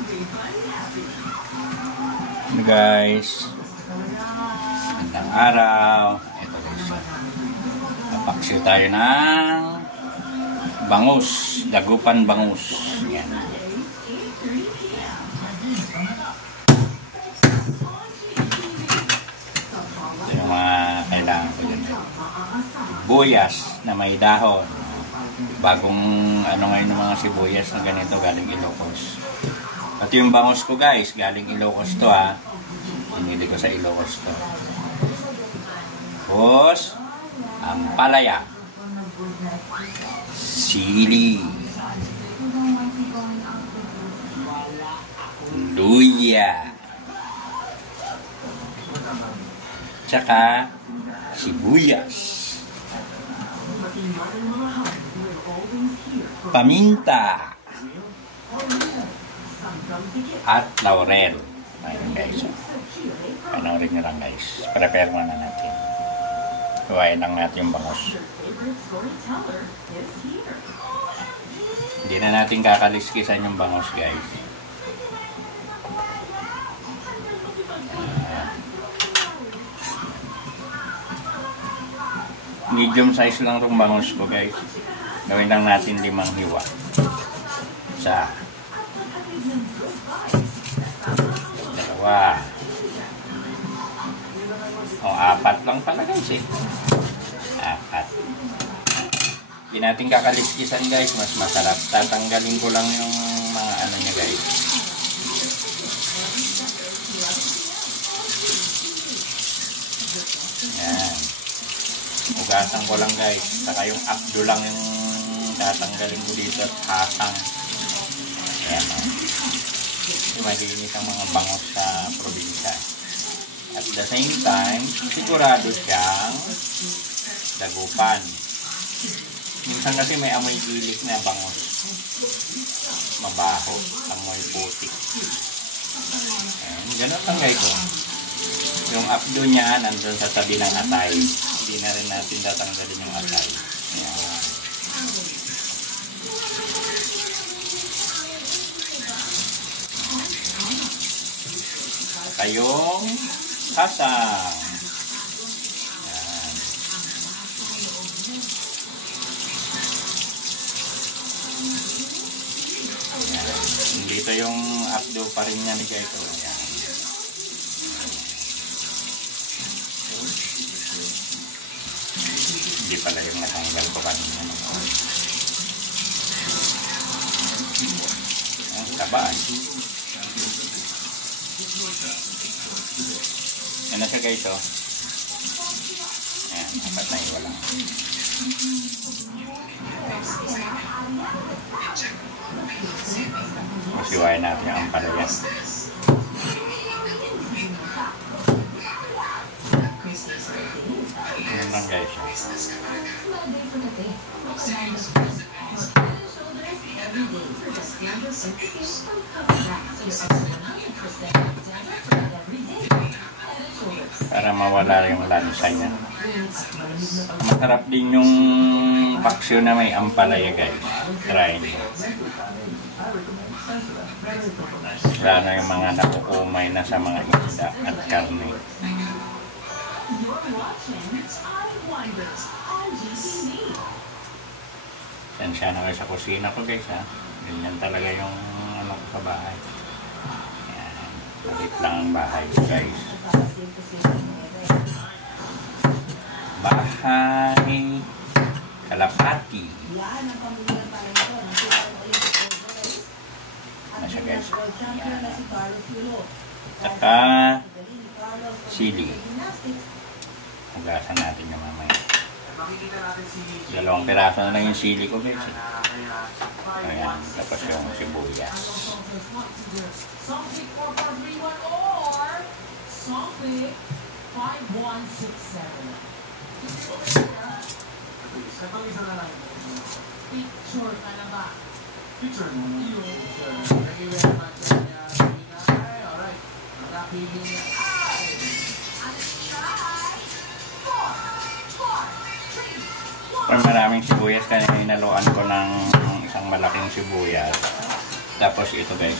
Ano guys, magandang araw. Ito guys, papaksiw tayo ng bangus, dagupan bangus. Yan. Ito yung mga kailangan ko dyan. Sibuyas na may dahon. Bagong ano ngayon ng mga sibuyas na ganito galing Ilocos. At yung bangus ko guys, galing Ilocos to ha. Pinili ko sa Ilocos to. Tapos, ang palaya. Sili. Luya. Tsaka, sibuyas. Paminta. At laurel. Ayun guys. Panoorin nyo lang guys. Prepare muna natin. Kuhain lang natin yung bangus. Hindi na natin kakaliskisan yung bangus guys. Medium size lang itong bangus ko guys. Gawin lang natin 5 hiwa. Isa. Dalawa. O, 4 lang pala guys eh. 4. Hindi natin kakaliskisan guys. Mas masarap. Tatanggalin ko lang yung mga ano niya guys. Yan. Ugasan ko lang guys. Saka yung abdo lang yung tatanggalin ko dito at hasang. Ayan o. Malinis ang mga bangus sa probinsya. At the same time, sigurado siyang dagupan. Minsan kasi may amoy gilik na bangus. Mabaho. Amoy putik. Ayan. Ganun lang guys o. Yung abdo niya nandun sa tabi ng atay. Hindi na rin natin tatanggalin yung atay. Ayan. Kayong kasang. Yan. Yan. Dito yung abdo pa rin niya ni Gaito. Yan. Hindi pala yung natanggal ko kanina. Ang tabaan. Yan na siya guys, oh. Ayan, 4 na iwa lang. Siwain natin yung ampalaya. Yan lang guys, oh. Para mawala yung lansa niya. Masarap din yung paksyo na may ampalaya guys. Try nyo. Lalo yung mga nakukumay na sa mga isda at karne. Sensya na kayo sa kusina ko guys ha. Ganyan talaga yung ano ko sa bahay. Ayan. Palit lang ang bahay guys. Bahay Kalapati. Nasa guys. Ayan. Saka sili. Hugasan natin yung mamaya. 2 piraso na lang yung sili ko guys. Ayan. Tapos yung sibuyas. Picture ka na ba? Picture mo na. Alright. Nakapili niya. Pag maraming sibuyas, kanina inaluan ko ng isang malaking sibuyas. Tapos ito guys,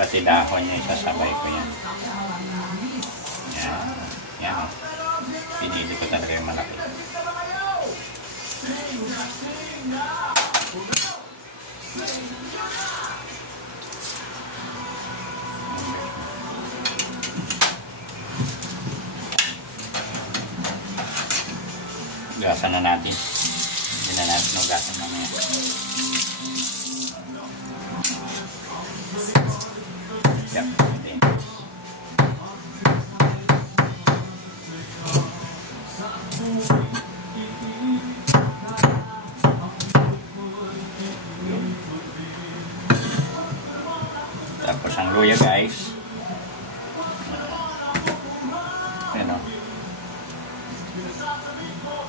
Pati dahon niya, isasabay ko yan. Yan. Yan o. Pinili ko talaga yung malaki. Gasan na natin. Hindi na natin ugasan mamaya. Yep. Tapos ang luya guys. Ayan o.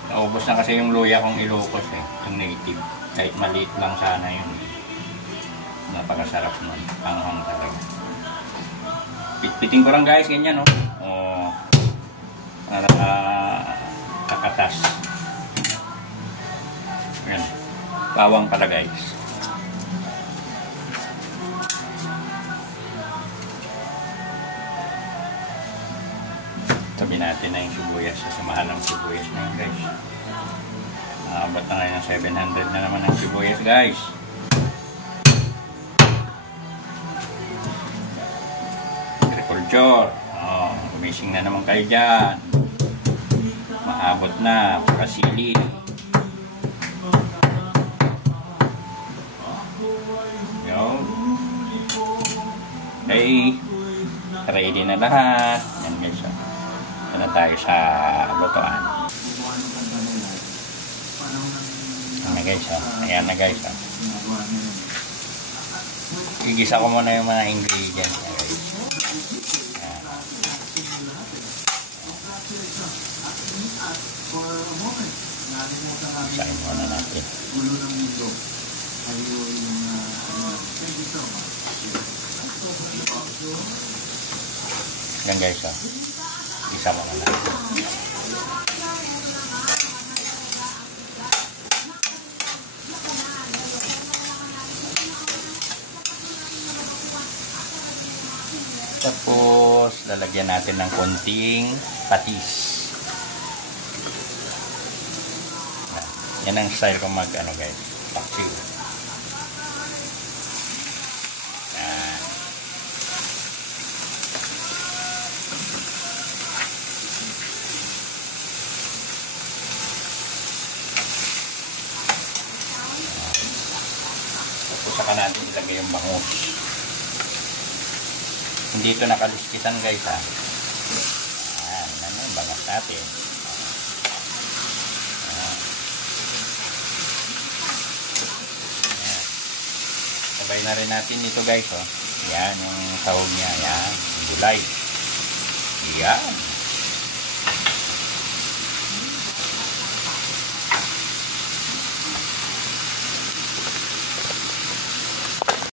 Naubos na kasi yung luya kong Ilocos eh. Yung native. Kahit maliit lang sana yun. Napakasarap nun. Panghang talaga. Pitpitin ko lang guys. Ganyan o. O, para kakatas. Ayan. Bawang pala guys. Sabi natin na yung sibuyas. Kasi mahal ang sibuyas na yun guys. Ba't na ngayon 700 na naman ang sibuyas guys. Agriculture. Gumising na naman kayo dyan. Maabot na. Pakasili. Yun. Okay. Ready na lahat. Yan guys. Na tayo sa lutuan. Ayan guys, ayan na guys. Igisa ko muna yung mga ingredients na guys. Isahin muna natin. Ayan guys, isa mo na. Tapos lalagyan natin ng konting patis. Yan ang style ko mag ano guys, paksiw. Saka natin ilagay yung bangus. Hindi ito nakaliskitan guys ha. Ayan, ano yung bangus natin. Ayan. Ayan. Sabay na rin natin ito guys oh. Ayan yung sahog niya. Ayan, yung gulay. Ayan.